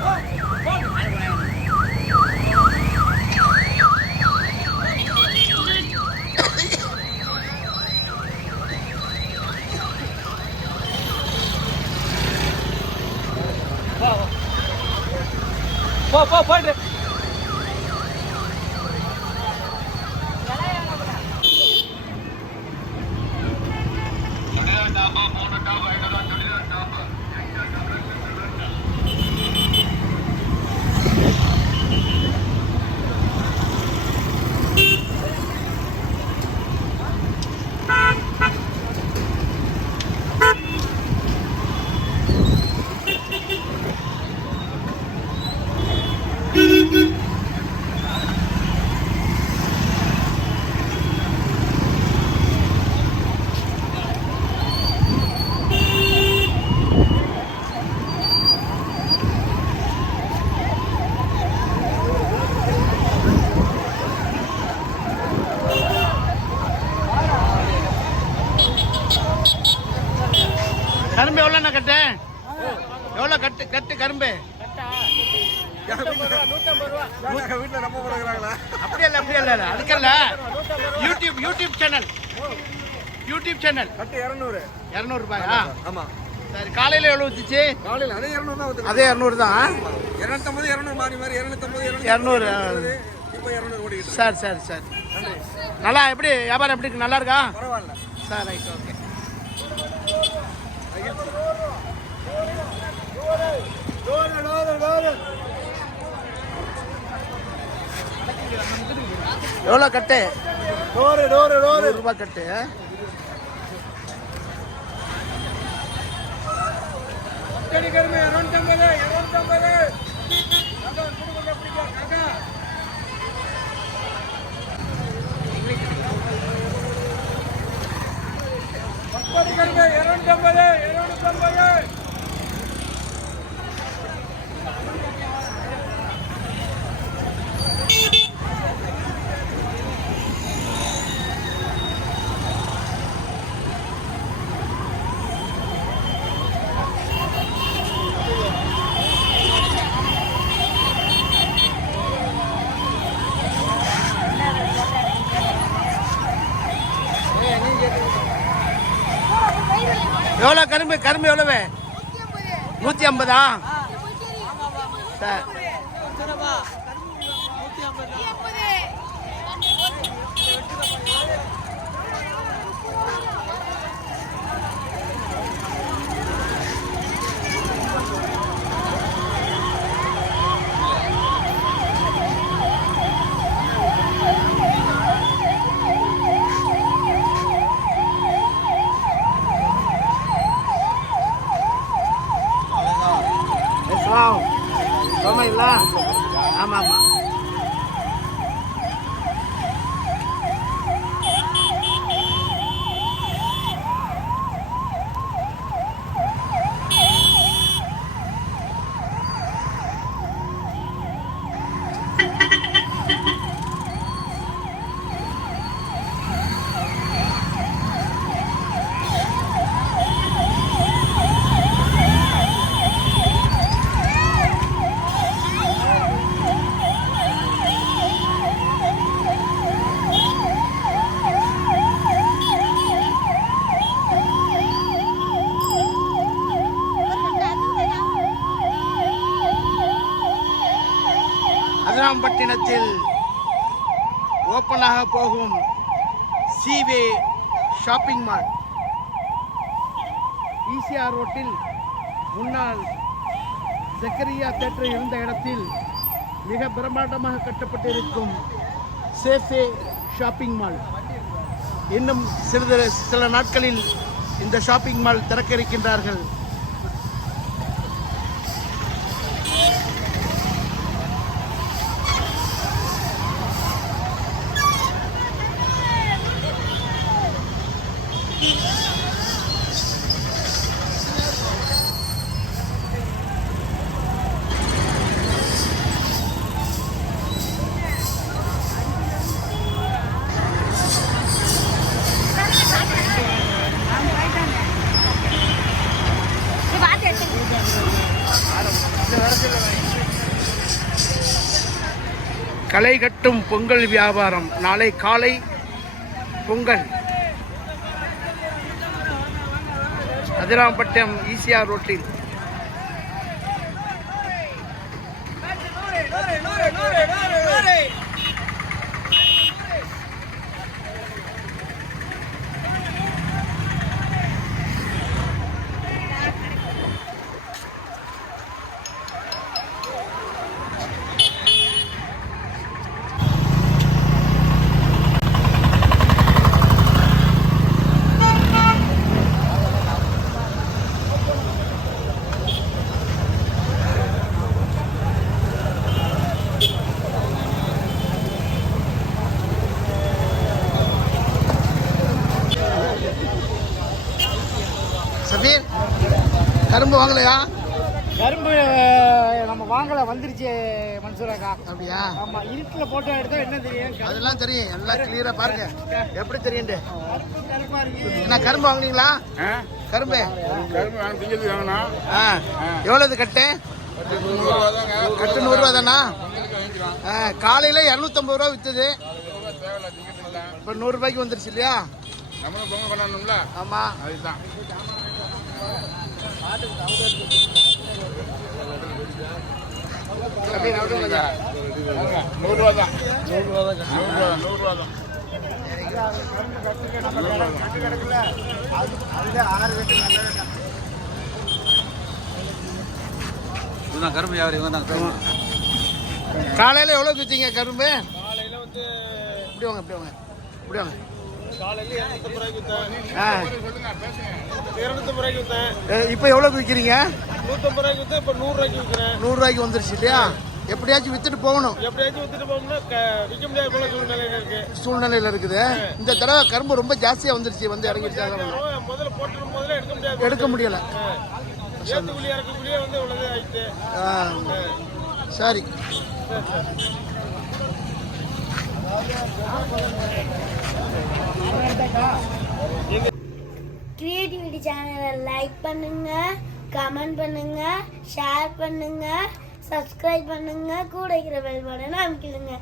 போ போ வா வா போ போ போயிட்டு கரும்பு எவ்வளோண்ணா கட்டு எவ்வளோ கட்டு கட்டு கரும்பு அப்படியே இல்லை அப்படியே இல்லை. அதுக்கல்ல YouTube YouTube channel YouTube channel கட்டு இரநூறு. இரநூறுபாயா ஆமா. சரி காலையில் எவ்வளோ ஊற்றிச்சு காலையில் அதே இரநூறு தான் அதே இரநூறு தான். இரநூத்தம்பது இரநூறு மாறி மாறி இரநூத்தம்பது இரநூறு இப்போ இரநூறு ஓடிக்கிட்டு சரி சரி சரி. நல்லா எப்படி வியாபாரம் எப்படி இருக்கு? நல்லா இருக்கா? பரவாயில்ல. Sir right okay. எவ்வளோ கட்டு? Door door door. ரூபாய் கட்டு கருமே இரநூத்தம்பது இரநூத்தம்பது எவ்வளோ கரும்பு கரும்பு எவ்வளவு? நூற்றி ஐம்பதா? சார் எஸ்வாவ் சோமா இல்ல ஆமாம் ஆமாம் அதிராம்பட்டினத்தில் ஓப்பனாக போகும் சீவே ஷாப்பிங் மால் ஈசிஆர் ரோட்டில் முன்னால் ஜக்கரியா தேட்டர் இருந்த இடத்தில் மிக பிரம்மாண்டமாக கட்டப்பட்டிருக்கும் சேஃபே ஷாப்பிங் மால் இன்னும் சிறிது சில நாட்களில் இந்த ஷாப்பிங் மால் திறக்க இருக்கின்றார்கள் களை கட்டும் பொங்கல் வியாபாரம். நாளை காலை பொங்கல். அதிராம்பட்டினம் ஈசிஆர் ரோட்டில். சபீர் கரும்பு வாங்கலையா? கரும்பு நம்ம வாங்கல வந்துருச்சு மன்சூராக்கா அப்படியா? ஆமா இருட்டுல போட்டோ எடுத்தா என்ன தெரியும்? அதெல்லாம் தெரியும் எல்லாம் கிளியரா பாருங்க. எப்படி தெரியுண்டு கருப்பு கருப்பா இருக்கு. என்ன கரும்பு வாங்குனீங்களா? கரும்பு. கரும்பு திங்கிறது வாங்கினா. ஆ. எவ்வளவு கட்டு? கட்டு நூறுரூவா தானா காலையில இரநூத்தம்பது ரூபா இல்லை இப்போ நூறுரூபாய்க்கு வந்துருச்சு இல்லையா? நம்மளும் பொங்கல் பண்ணணும்ல ஆமா. அதுதான். நூறுரூவா தான் நூறுரூவா தான் நூறுரூவா தான் இதுதான் கரும்பு வியாபாரி இவன் தான் காலையில எவ்வளவு வித்தீங்க கரும்பு? காலையில் வந்து இப்படி வாங்க இப்படி வாங்க இப்படி வாங்க. காலையில இருநூத்தம்பது ரூபாய்க்கு வித்தேன் ஆ. ரூபாய்க்கு வித்தேன் இப்போ எவ்வளோக்கு விற்கிறீங்க நூற்றம்பது ரூபாய்க்கு வித்தேன் இப்போ நூறுரூவாய்க்கு விற்கிறேன் நூறுரூவாய்க்கு வந்துருச்சு இல்லையா? எப்படியாச்சும் வித்துட்டு போகணும். எப்படியாச்சும் வித்துட்டு போகணும்னா க- விற்க முடியாத போல சூழ்நிலையில இருக்கு சூழ்நிலையில இருக்குது. இந்த தடவை கரும்பு ரொம்ப ஜாஸ்தியா வந்துருச்சு வந்து இறங்கிடுச்சு அதனால. முதல்ல போட்டு முதல்ல எடுக்க முடியாது எடுக்க முடியல. ஏத்துக்குள்ளி இறக்கக்குள்ளேயே வந்து இவ்வளவு ஆயிட்டு ஆ, சரி. கிரியேட்டிவிட்டி சேனலை லைக் பண்ணுங்க கமெண்ட் பண்ணுங்க ஷேர் பண்ணுங்க சப்ஸ்கிரைப் பண்ணுங்க கூட இருக்கிற பெல் பட்டனை அமைக்கிடுங்க.